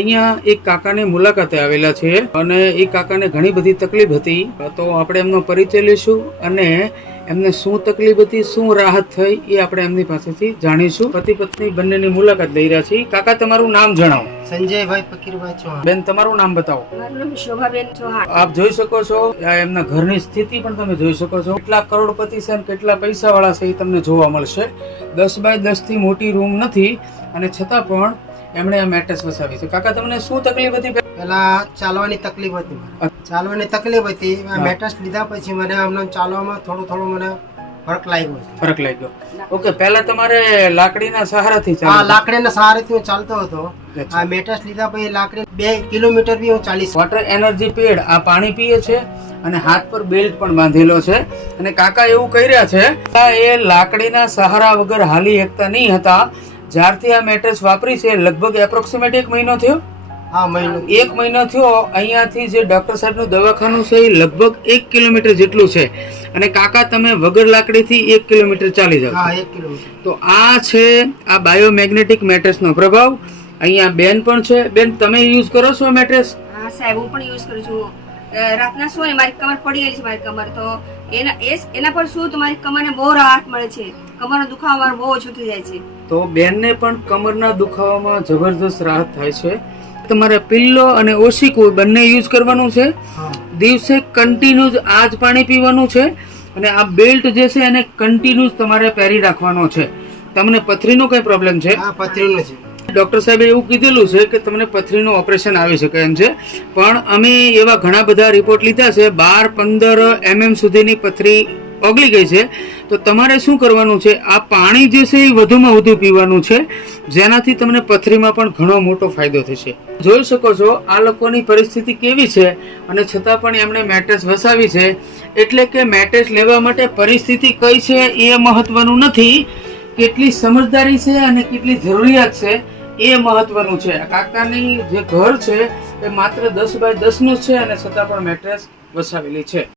અહીંયા એક કાકાની મુલાકાતે આવેલા છે અને એ કાકાને ઘણી બધી તકલીફ હતી, તો આપણે એમનો પરિચય લઈશું અને એમને શું તકલીફ હતી, શું રાહત થઈ એ આપણે એમની પાસેથી જાણીશું. પતિ પત્ની બંનેની મુલાકાત લઈ રહ્યા છીએ. કાકા, તમારું નામ જણાવો. સંજયભાઈ ફકીરભાઈ ચૌહાણ. બેન, તમારું નામ બતાવો. મારું નામ શોભાબેન ચૌહાણ. આપ જોઈ શકો છો, આ એમના ઘરની સ્થિતિ પણ તમે જોઈ શકો છો. કેટલા કરોડપતિ છે અને કેટલા પૈસા વાળા છે એ તમને જોવા મળશે. 10 બાય 10 થી મોટી રૂમ નથી અને છતાં પણ એમણે આ મેટ્રેસ વસાવી છે. કાકા, તમને શું તકલીફ હતી? પેલા ચાલવાની તકલીફ હતી. મેટ્રેસ લીધા પછી મને આમને ચાલવામાં થોડો મને ફરક લાગ્યો. ઓકે, પહેલા તમારે લાકડીના સહારાથી લાકડીના સહારેથી હું ચાલતો હતો. આ મેટ્રેસ લીધા પછી લાકડી 2 કિલોમીટર બી હું ચાલી. વોટર એનર્જી પેડ આ પાણી પીએ છે અને હાથ પર બેલ્ટ પણ બાંધેલો છે. અને કાકા એવું કહી રહ્યા છે એ લાકડીના સહારા વગર હાલી શકતા નહીં હતા. જ્યારથી આ મેટ્રેસ વાપરી છે લગભગ એપ્રોક્સિમેટ 1 મહિનો થયો. એક મહિનો થયો. અહીંયાથી જે ડોક્ટર સાહેબનું દવાખાનું છે એ લગભગ 1 કિલોમીટર જેટલું છે અને કાકા તમે વગર લાકડીથી 1 કિલોમીટર ચાલી જાવ. તો આ છે આ બાયોમેગ્નેટિક મેટ્રેસનો પ્રભાવ. અહીંયા બેન પણ છે. બેન, તમે યુઝ કરો છો મેટ્રેસ? હા સાહેબ, હું પણ યુઝ કરું છું. રાતના શું ને મારી કમર પડી ગઈ છે. મારી કમર તો એના પર શું તો મારી કમરને બહુ રાહત મળે છે. કમરનો દુખાવો મારો બહુ ઓછો થઈ જાય છે. તો બેનને પણ કમરના દુખાવામાં જબરદસ્ત રાહત થાય છે. તમારે પિલ્લો અને ઓશિકુ બંને યુઝ કરવાનું છે. દિવસે કન્ટિન્યુઅસ આ જ પાણી પીવાનું છે અને આ બેલ્ટ જે છે એને કન્ટિન્યુઅસ તમારે પહેરી રાખવાનો છે. તમને પથરીનો કઈ પ્રોબ્લેમ છે? પથરીનો છે. ડોક્ટર સાહેબે એવું કીધેલું છે કે તમને પથરીનું ઓપરેશન આવી શકે એમ છે, પણ અમે એવા ઘણા બધા રિપોર્ટ લીધા છે. 12-15 mm સુધીની પથરી ઓગળી ગઈ છે. તો તમારે શું કરવાનું છે, આ પાણી જે છે એ વધુમાં વધુ પીવાનું છે, જેનાથી તમને પથરીમાં પણ ઘણો મોટો ફાયદો થશે. જોઈ શકો છો આ લોકોની પરિસ્થિતિ કેવી છે અને છતાં પણ એમણે મેટ્રેસ વસાવી છે. એટલે કે મેટ્રેસ લેવા માટે પરિસ્થિતિ કઈ છે એ મહત્વનું નથી, કેટલી સમજદારી છે અને કેટલી જરૂરિયાત છે એ મહત્વનું છે. કાકાની જે ઘર છે એ માત્ર 10 બાય 10 નું છે અને છતાં પણ મેટ્રેસ વસાવેલી છે.